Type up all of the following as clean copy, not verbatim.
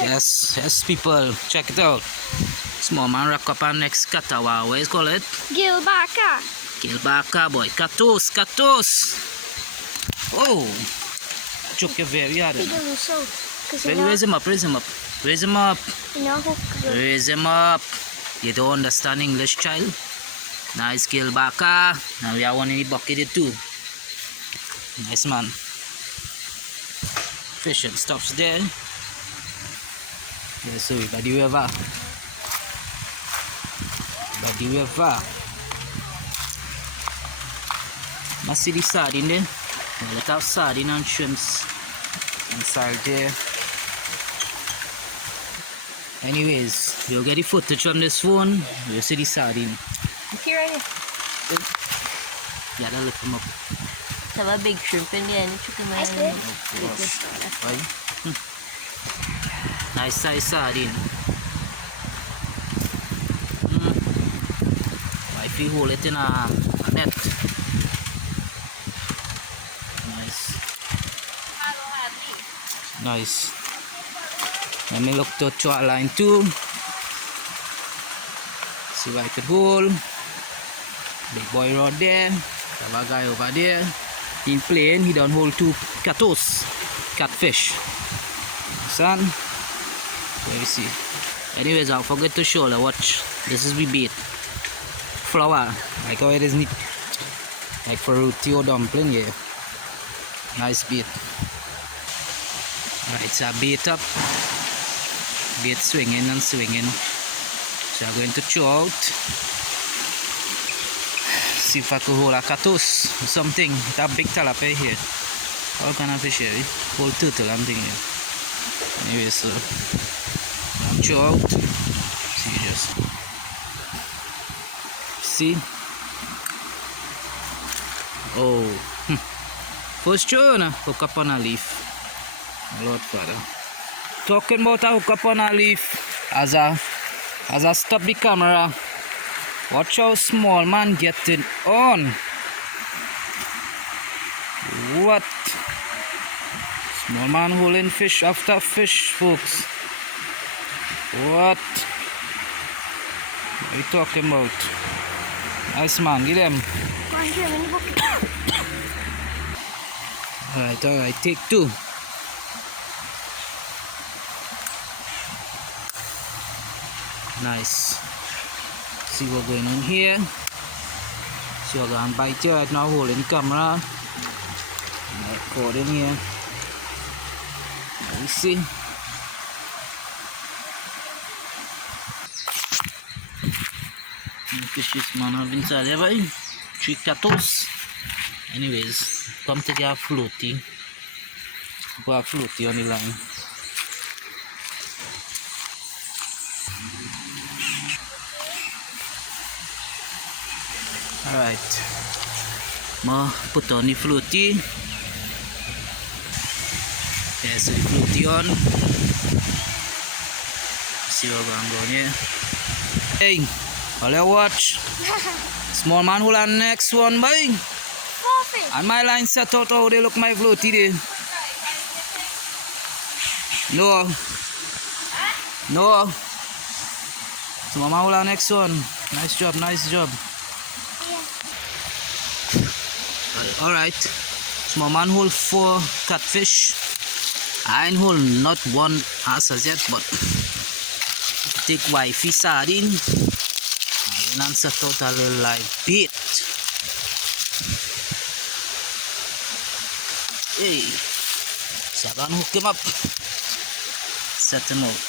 Yes, people, check it out. Small man rock up our next katawa. What is call it? Gilbaka. Gilbaka, boy. Katos. Oh, choke your very hard. Raise him up. Raise him up. You don't understand English, child? Nice Gilbaka. Now we have one in the bucket too. Nice man. Fishing stops there. Yes, so body river. I see the sardine there. A lot of sardine and shrimps inside there. Anyways, you'll get the footage from this phone. You'll see the sardine. Okay, right here. Yeah, that'll lift him up. Have a big shrimp in there and the chicken man. Nice size sardine. If you hold it in a net. Nice. Let me look to our line too. See what I could hold. Big boy rod there. Have a guy over there. In playing, he don't hold two catfish. Son. Let me see. Anyways, I'll forget to show you. Watch. This is the bait. Flour. Like how it is neat. Like for roti or dumpling, yeah. Nice bait. Right, so bait up. Bait swinging. So I'm going to throw out. See if I could hold a catus or something. That big tilapia here. All kind of fish here. Whole turtle I'm thinking. Anyway, so I'm throw out. See? Oh. First throw, hook up on a leaf. Lord Father. Talking about a hook up on a leaf. As I stop the camera. Watch how small man getting on. What? Small man holding fish after fish, folks. What? What are you talking about? Nice man, get them. Alright, take two. Nice. See what's going on here. See what I'm bite here right now, holding the camera. Recording here. You see. Fishes man have inside there, boy. 3 cattles. Anyways, come to get a floaty. Put a floaty on the line. Alright. Ma put on the floaty. There's the floaty on. See what I'm going here. Hey, all you watch. Small man hold on next one, boy. And my line set out how they look my floaty there. No. Small man hold on next one. Nice job. Alright. Small man hold 4 catfish. I ain't hold not one as yet, but take wifey sardine and set out a little live bait. Hey, so I'm gonna hook him up, set him out.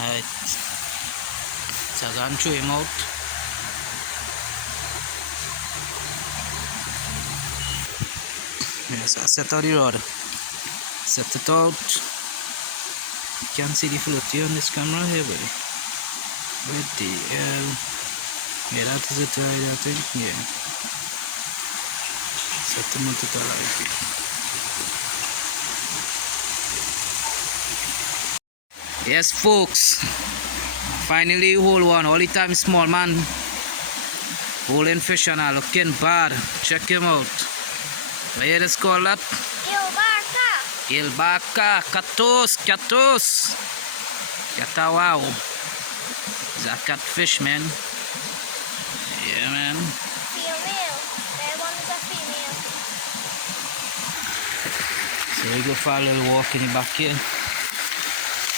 Alright, so I'm gonna throw him out. Yes, I set out the rod, set it out. You can't see the floaty on this camera here, buddy. Where the hell? Yeah, that is it right, I think. Yeah. Set them out to the light. Yes, folks. Finally, hold one. All the time, small man. Holding fish and looking bad. Check him out. What is this called that? Gilbaka. Ilbaka, katos, katos. Kata wow. It's a catfish, man. Yeah, man. Female. That one is a female. So we go for a little walk in the back here.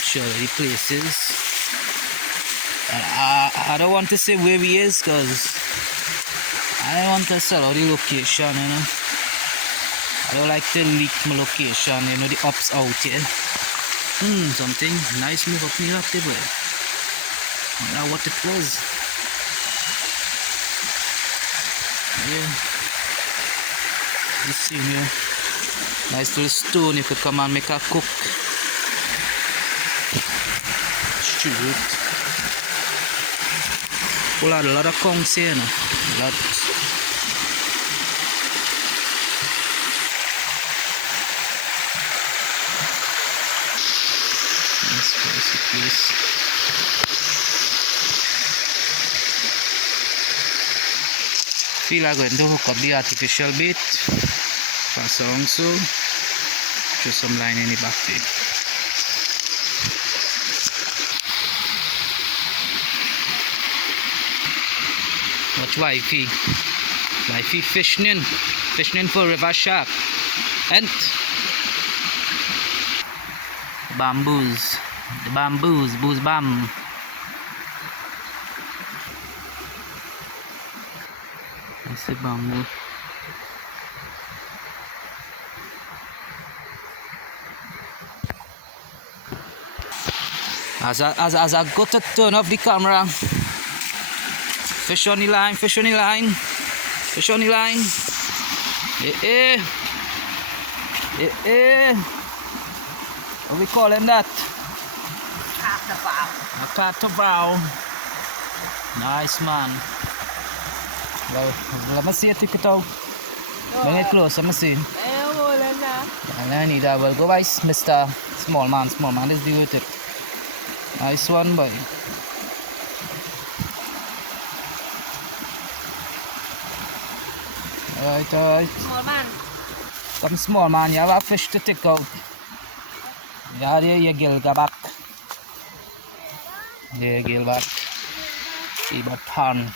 Show you the places. I don't want to say where he is because I don't want to sell out the location, you know. I don't like to leak my location, you know, the ups out here. Something nice move up me up the way. I don't know what it was. Yeah. You see here. Nice little stone you could come and make a cook. Shoot. Pull out a lot of conchs here, you know. A lot. Feel like going to hook up the artificial bait. Pass along so. Just some line in the back there. Watch wifey. Wifey fishing. Fishing for river shark. And bamboos. The bamboos. Booze bam. That's the bamboo. As I go to turn off the camera, fish on the line, fish on the line, fish on the line. What we call him that? A catavow. Nice, man. Well, let me see it, take it out. Bring it close, let me see. And I need that. Well, go by Mr. Small man, let's deal with it. Nice one, boy. Alright. Small man. Come, small man, you have a fish to take out. Yeah, there you go back. There you go back. See about pan.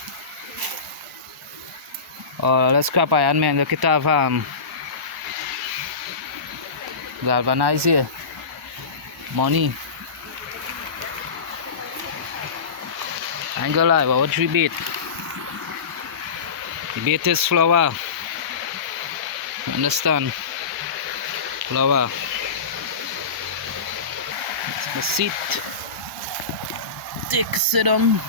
Oh, let's grab iron man. Look at that galvanize here. Money. I ain't gonna lie, but what we bait? The bait is flour. Understand? Flour. That's my seat. Take sit down.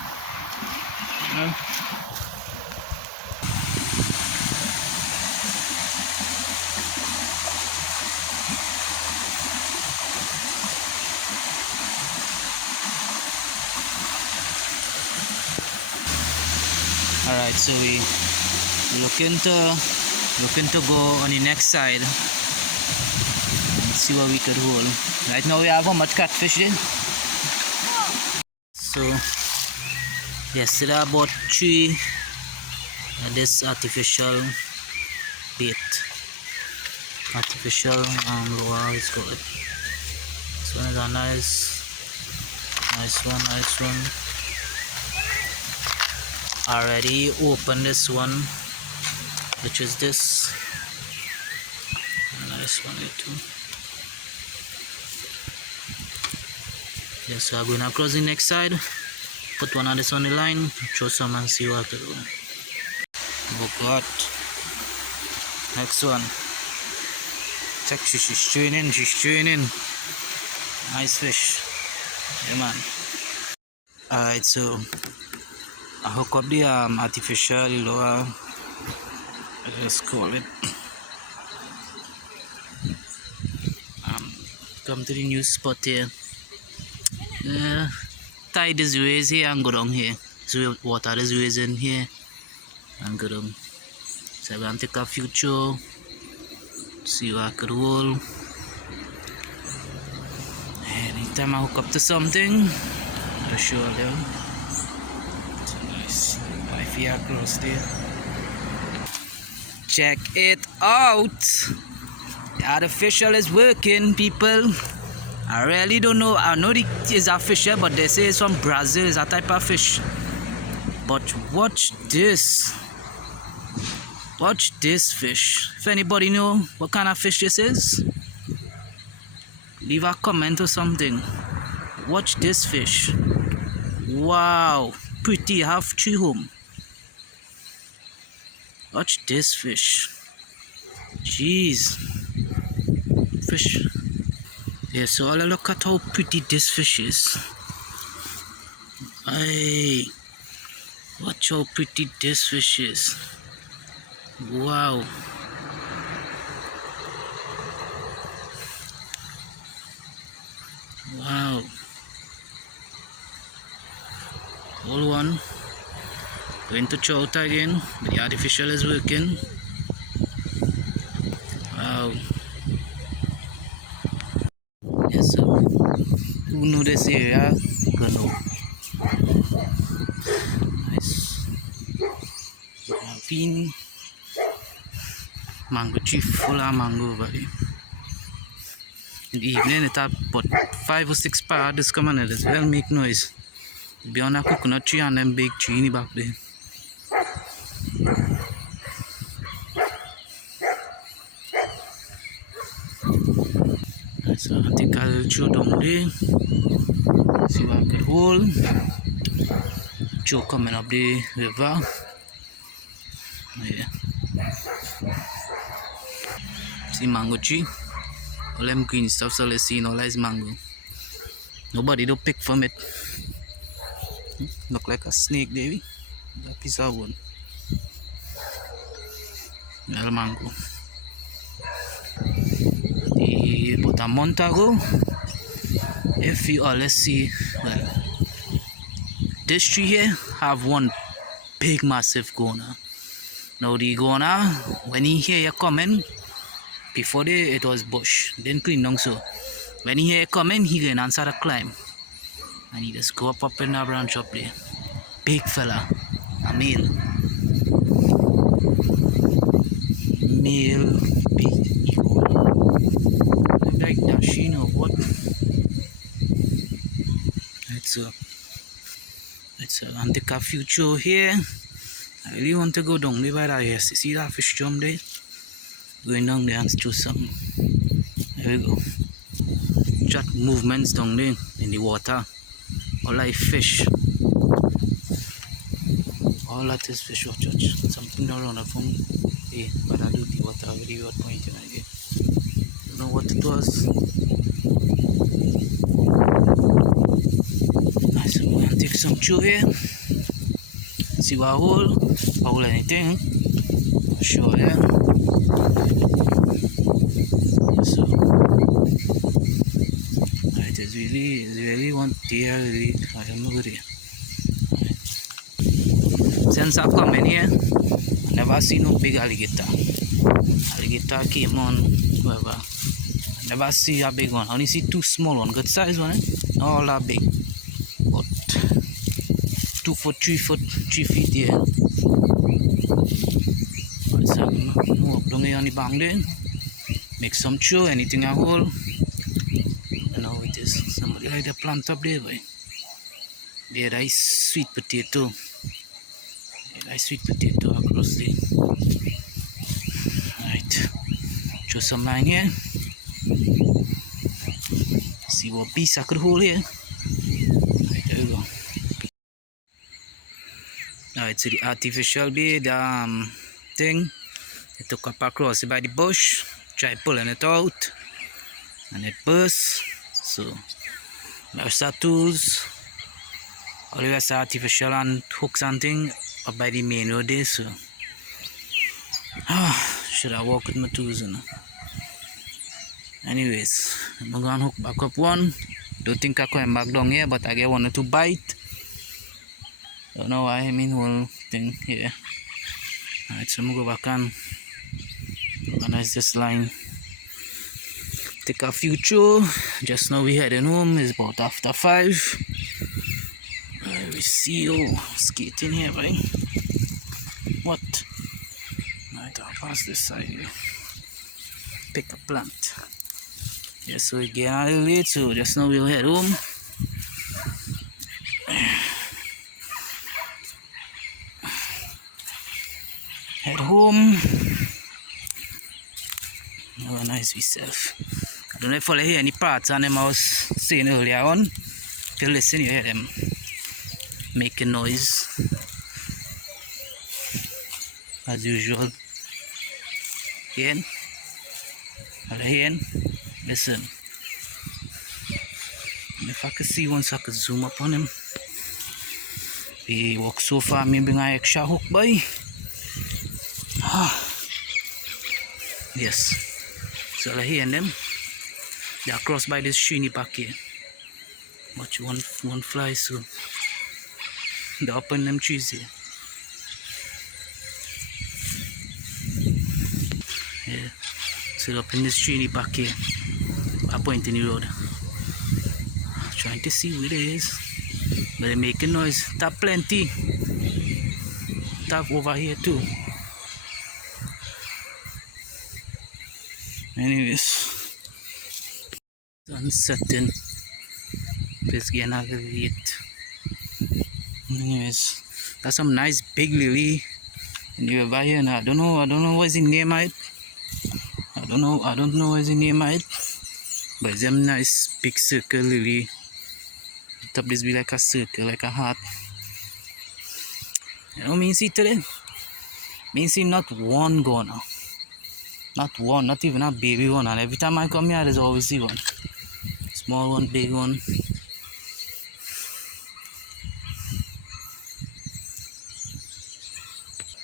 Alright, so we looking to go on the next side and see what we could hold. Right now we have how much catfish there? So yesterday I bought 3 this artificial bait. Artificial lure is called. This one is a nice one. Already opened this one, which is this. Nice one here too. Yes, so I'm going across the next side, put one of this on the line, throw some and see what to do. Oh God. Next one. Check, she's training. Nice fish. Yeah, man. Alright, so I hook up the artificial lure, let's call it. Come to the new spot here. Tide is ways here and go down here. So water is ways in here and go down. So I'm gonna take a few show, see what I could hold. Anytime I hook up to something, I'll show them. Wifey across there. Check it out. artificial is working, people. I really don't know. I know it is a fish here, but they say it's from Brazil. It's a type of fish. But watch this. Watch this fish. If anybody know what kind of fish this is, leave a comment or something. Watch this fish. Wow, pretty. I have 3 home. Watch this fish. Jeez. Fish. Yeah, so all look at how pretty this fish is. Hey, watch how pretty this fish is. Wow. Wow. Hold on. Going to chow out again. The artificial is working. Wow. Yes, so who know this area? Gonna know. Nice. Bean. Mango tree full of mango over there. In the evening it have but 5 or 6 parrots come on as well make noise. Beyond a coconut tree and them big tree in the back there. So I think I'll throw down there. See what I can hold. Throw coming up the river. Yeah. See mango tree. All them green stuff, so let's see all is mango. Nobody don't pick from it. Look like a snake, baby. A piece of wood. Well, mango. About a month ago, if you all let's see, well, this tree here have one big massive goner. Now the goner, when he hear you coming, before it was bush, then clean down so. When he hear you coming, he can answer the climb. And he just go up in the branch up there. Big fella, a male. Male big goner. Like dashing or what? It's a antica future here. I really want to go down there by that here. See that fish jump there? Going down there and do something. There we go. Chat movements down there in the water. All like fish. All that is fish. Watch. Something around the phone. Hey, but I do the water very weird point again. Don't know what it was. Nice, I'm gonna take some chew here. See what I hold anything. Sure, yeah. So, it is really one there. Really, I don't know what it is. Since I've come in here, I never seen no big alligator. Alligator came on, whatever. Never see a big one. I only see 2 small ones, good size one, not all that big. But 2 foot, 3 foot, 3 feet here. So move up down here on the bank there. Make some chew, anything I hold. I know it is. Somebody like the plant up there, boy. There is sweet potato. There is sweet potato across there. Right. Throw some line here. See what piece I could hold here. Right, there we go. Alright, so the artificial bait thing, it took up across by the bush, try pulling it out, and it burst. So there's our tools, all the rest are artificial and hooks and thing up by the main road there. So should I walk with my tools, you know? Anyways, I'm gonna hook back up one. Don't think I come back down here, but I get 1 or 2 bite. Don't know why I mean whole thing here. Alright, so I'm gonna go back and organize this line. Take a few chew. Just now we heading home. It's about after 5. We see you skating here, right? What? Right, I'll pass this side here. pick a plant. Yeah, so we get a little late, so just now we'll head home. Head home. Organize myself. I don't know if I hear any parts on them I was saying earlier on. If you listen, you hear them making noise as usual. Again, listen. And if I could see once I could zoom up on him. He walk so far, maybe bring an extra hook by. Yes. So I hear them. They are crossed by this shiny back here. Watch one fly, so they're up in them trees here. Yeah. So they're up in this tree back here. I point in the road. Trying to see where it is. But they're making noise. Tap plenty. Tap over here too. Anyways. Sun setting. It's getting a little late. Anyways. That's some nice big lily. And you over here now. I don't know what's the name of it. I don't know what's the name of it. But it's them nice big circle lily. The top this be like a circle, like a heart. You know what I mean see today? I see not one gone now. Not one, not even a baby one. And every time I come here there's always see one. Small one, big one.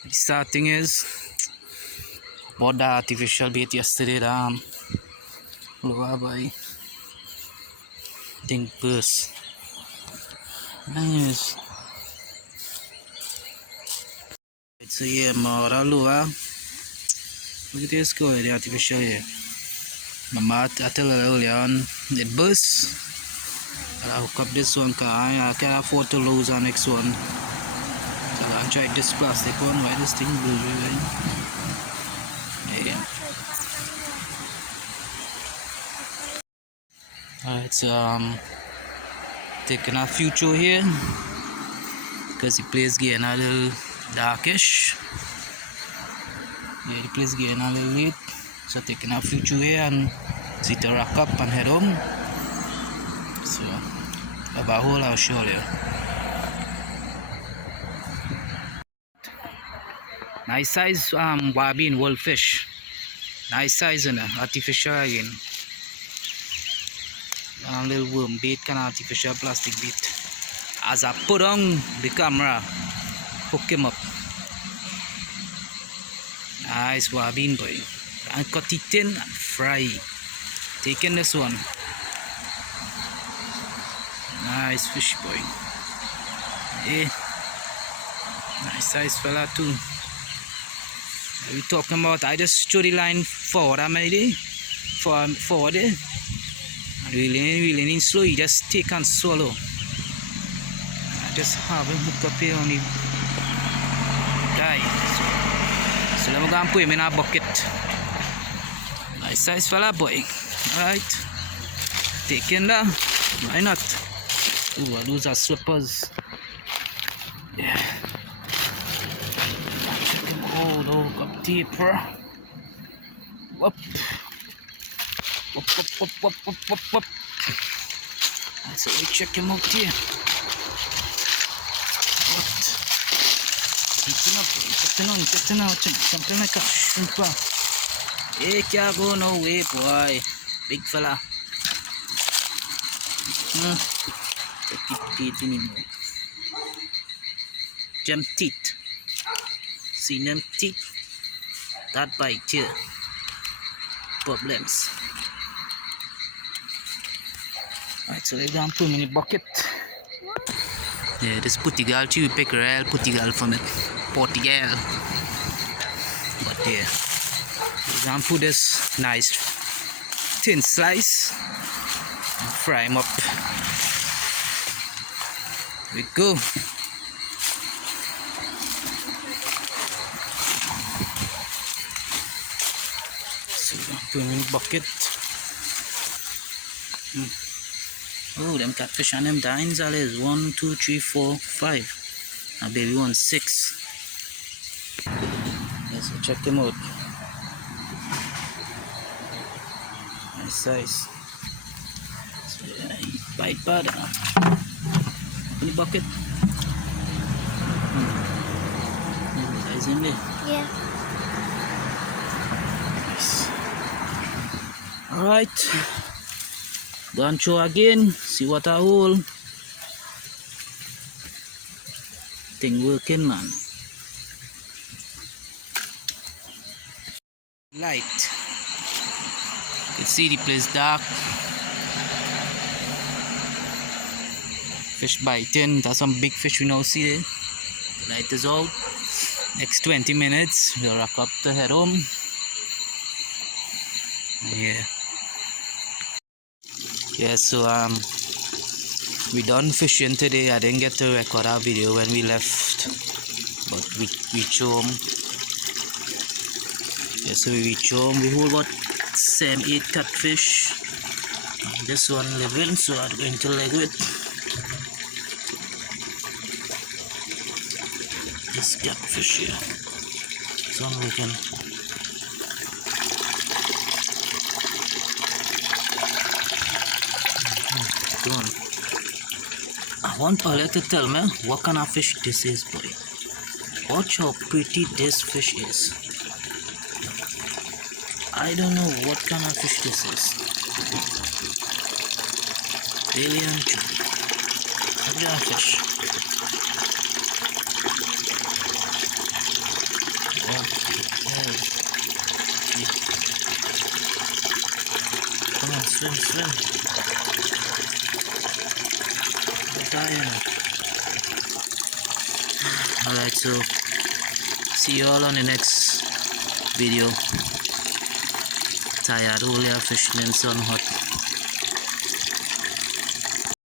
The sad thing is bought the artificial bait yesterday, lower by thing burst. Anyways, it's a yeah, more lower. Look at this guy, the artificial here. My mat, I tell her earlier on, it burst. I'll hook up this one because I can't afford to lose our next one. So I'll try this plastic one. Why this thing blue, right? Yeah. Alright, so taking a future here because the place getting a little darkish. Yeah, the place getting a little late. So taking a future here and see to wrap up and head home. So about a whole I'll show you. Nice size wabi and wolfish. Nice size in artificial again. A little worm bait, kind of artificial plastic bait. As I put on the camera, hook him up. Nice wabi boy. And cut it in and fry. Taking this one. Nice fish boy. Yeah. Nice size fella too. We talking about I just throw the line forward already. Forward there. Really slow, you just take and swallow. I just have him hooked up here on the guy. So let me go and put him in a bucket. Nice size fella boy. Alright. Taking that. Why not? Ooh, those are slippers. Yeah. Check him out, hook up deeper. Whoop. Whoop. So we check him out here. What? Getting out. Something like a shrimp. Hey, can't go no way, boy. Big fella. Teeth anymore. Gem teeth. See them teeth? That bite here. Problems. Alright, so let's go and put him in the bucket. Yeah, this Portugal too, pickerel, Portugal from it. Portugal. But yeah. Let's go and put this nice thin slice and fry him up. Here we go. So swimming bucket. Oh, them catfish and them dines all is 1, 2, 3, 4, 5. And baby one 6. Let's go check them out. Nice size. So, yeah, bite bad. In the bucket. Size in there. Yeah. Nice. Alright. Go and show again. See what I hold. Thing working, man. Light. You can see the place dark. Fish biting. That's some big fish we now see there. Light is out. Next 20 minutes we'll wrap up to head home. Yeah, so we done fishing today. I didn't get to record our video when we left, but we reached home. Yeah, so we reached home. We hold about 7, 8 catfish. This one living, so I'm going to leg it. This catfish here. This one we can. I want Ola to tell me what kind of fish this is, boy. Watch how pretty this fish is. I don't know what kind of fish this is. Really and truly. Look at that fish. What the hell? Come on, swim, swim. Alright, so see you all on the next video. Tired, all your fishing and sun hot.